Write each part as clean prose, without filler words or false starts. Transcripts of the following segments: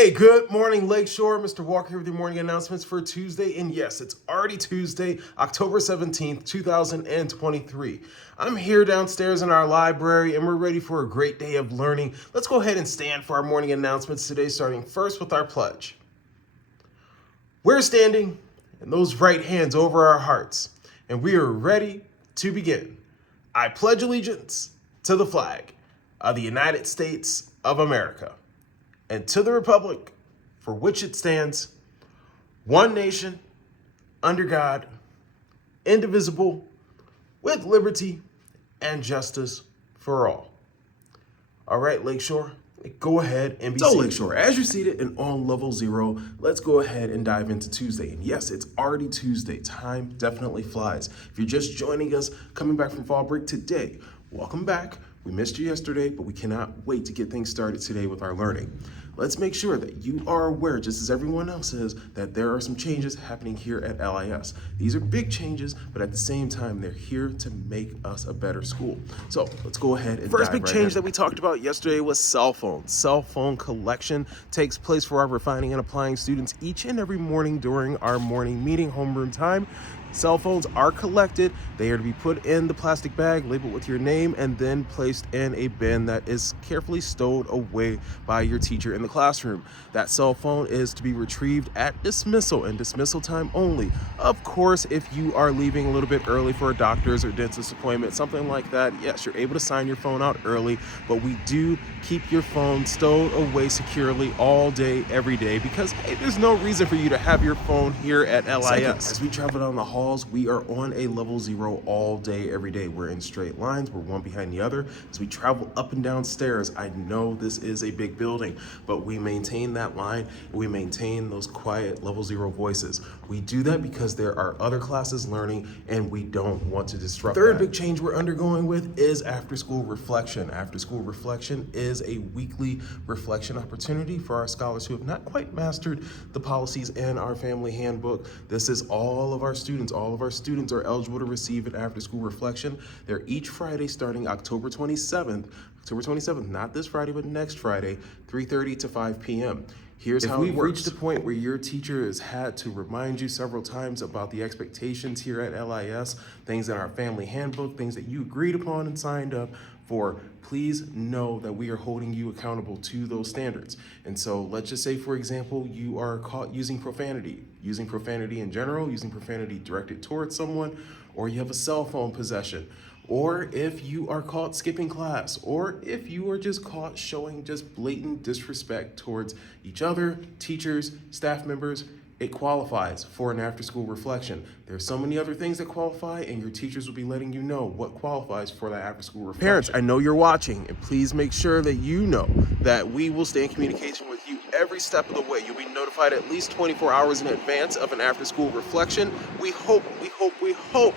Hey, good morning, Lakeshore. Mr. Walker here with your morning announcements for Tuesday. And yes, it's already Tuesday, October 17th, 2023. I'm here downstairs in our library and we're ready for a great day of learning. Let's go ahead and stand for our morning announcements today, starting first with our pledge. We're standing and those right hands over our hearts, and we are ready to begin. I pledge allegiance to the flag of the United States of America and to the republic for which it stands, one nation, under God, indivisible, with liberty and justice for all. All right, Lakeshore, go ahead and be seated. Lakeshore, as you're seated and on level 0, let's go ahead and dive into Tuesday. And yes, it's already Tuesday. Time definitely flies. If you're just joining us, coming back from fall break today, welcome back. We missed you yesterday, but we cannot wait to get things started today with our learning. Let's make sure that you are aware, just as everyone else is, that there are some changes happening here at LIS. These are big changes, but at the same time, they're here to make us a better school. So let's go ahead and first big change that we talked about yesterday was cell phones. Cell phone collection takes place for our refining and applying students each and every morning during our morning meeting homeroom time. Cell phones are collected. They are to be put in the plastic bag, labeled with your name, and then placed in a bin that is carefully stowed away by your teacher in the classroom. That cell phone is to be retrieved at dismissal and dismissal time only. Of course, if you are leaving a little bit early for a doctor's or dentist appointment, something like that, yes, you're able to sign your phone out early, but we do keep your phone stowed away securely all day, every day, because hey, there's no reason for you to have your phone here at LIS. Second, as we travel down the hall, we are on a level 0 all day, every day. We're in straight lines. We're one behind the other. As we travel up and down stairs, I know this is a big building, but we maintain that line. We maintain those quiet level 0 voices. We do that because there are other classes learning and we don't want to disrupt that. Third big change we're undergoing with is after school reflection. After school reflection is a weekly reflection opportunity for our scholars who have not quite mastered the policies in our family handbook. This is all of our students. All of our students are eligible to receive an after-school reflection. They're each Friday starting October 27th, not this Friday, but next Friday, 3:30 to 5 p.m. Here's how it works. If we've reached the point where your teacher has had to remind you several times about the expectations here at LIS, things in our family handbook, things that you agreed upon and signed up for, please know that we are holding you accountable to those standards. And so let's just say, for example, you are caught using profanity in general, using profanity directed towards someone, or you have a cell phone possession, or if you are caught skipping class, or if you are just caught showing just blatant disrespect towards each other, teachers, staff members, it qualifies for an after-school reflection. There's so many other things that qualify, and your teachers will be letting you know what qualifies for that after-school reflection. Parents, I know you're watching, and please make sure that you know that we will stay in communication with you every step of the way. You'll be notified at least 24 hours in advance of an after-school reflection. We hope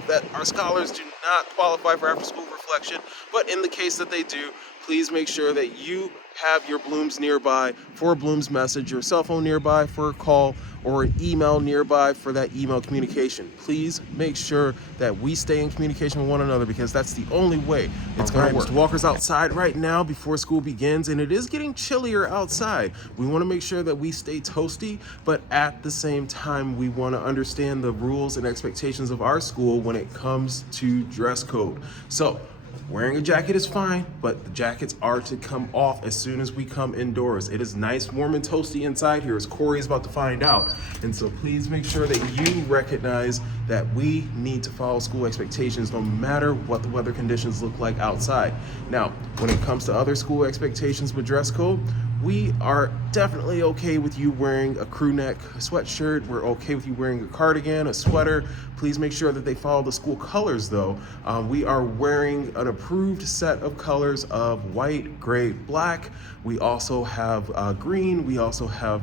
that our scholars do not qualify for after-school reflection, but in the case that they do, please make sure that you have your Blooms nearby for a Blooms message, your cell phone nearby for a call, or an email nearby for that email communication. Please make sure that we stay in communication with one another because that's the only way it's going to work. Mr. Walker's outside right now before school begins, and it is getting chillier outside. We want to make sure that we stay toasty, but at the same time, we want to understand the rules and expectations of our school when it comes to dress code. So, wearing a jacket is fine, but the jackets are to come off as soon as we come indoors. It is nice, warm, and toasty inside here, as Corey is about to find out. And so please make sure that you recognize that we need to follow school expectations no matter what the weather conditions look like outside. Now, when it comes to other school expectations with dress code, we are definitely okay with you wearing a crew neck sweatshirt. We're okay with you wearing a cardigan, a sweater. Please make sure that they follow the school colors though. We are wearing an approved set of colors of white, gray, black. We also have green. We also have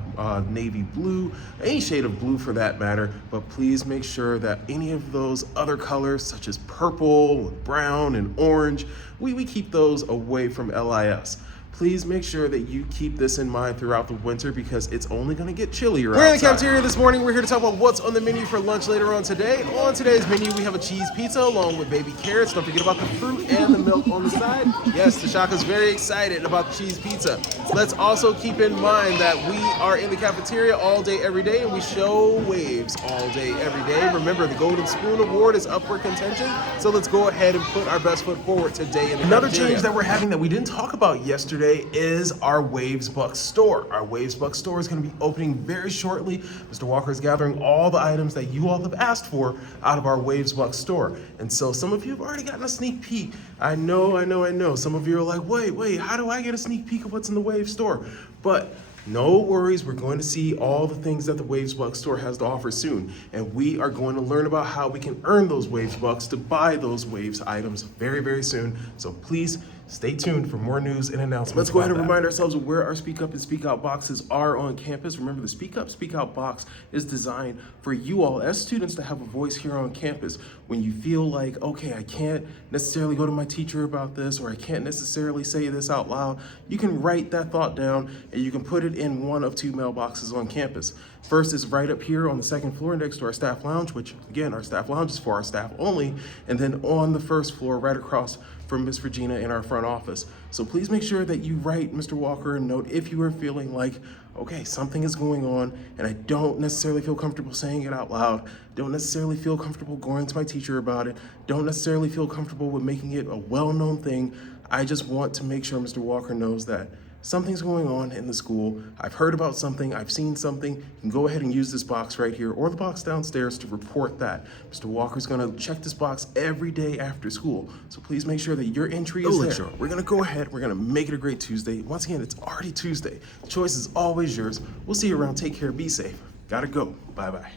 navy blue, any shade of blue for that matter. But please make sure that any of those other colors such as purple, brown, and orange, we keep those away from LIS. please make sure that you keep this in mind throughout the winter because it's only going to get chillier outside. We're in the cafeteria this morning. We're here to talk about what's on the menu for lunch later on today. On today's menu, we have a cheese pizza along with baby carrots. Don't forget about the fruit and the milk on the side. Yes, Tashaka's very excited about the cheese pizza. Let's also keep in mind that we are in the cafeteria all day, every day, and we show waves all day, every day. Remember, the Golden Spoon Award is up for contention, so let's go ahead and put our best foot forward today in the Another cafeteria. Change that we're having that we didn't talk about yesterday is our Waves Bucks store. Our Waves Bucks store is going to be opening very shortly. Mr. Walker is gathering all the items that you all have asked for out of our Waves Bucks store. And so some of you have already gotten a sneak peek. I know. Some of you are like, wait, how do I get a sneak peek of what's in the Waves store? But no worries, we're going to see all the things that the Waves Bucks store has to offer soon. And we are going to learn about how we can earn those Waves Bucks to buy those Waves items very, very soon. So please stay tuned for more news and announcements. Let's go ahead and remind ourselves of where our Speak Up and Speak Out boxes are on campus. Remember, the Speak Up, Speak Out box is designed for you all as students to have a voice here on campus. When you feel like, okay, I can't necessarily go to my teacher about this, or I can't necessarily say this out loud, you can write that thought down and you can put it in one of two mailboxes on campus. First is right up here on the second floor next to our staff lounge, which again, our staff lounge is for our staff only. And then on the first floor, right across from Miss Regina in our front office. So please make sure that you write Mr. Walker a note if you are feeling like, okay, something is going on and I don't necessarily feel comfortable saying it out loud, don't necessarily feel comfortable going to my teacher about it, don't necessarily feel comfortable with making it a well-known thing. I just want to make sure Mr. Walker knows that something's going on in the school. I've heard about something, I've seen something. You can go ahead and use this box right here or the box downstairs to report that. Mr. Walker's gonna check this box every day after school. So please make sure that your entry is there. We're gonna go ahead, we're gonna make it a great Tuesday. Once again, it's already Tuesday. The choice is always yours. We'll see you around. Take care, be safe. Gotta go, bye-bye.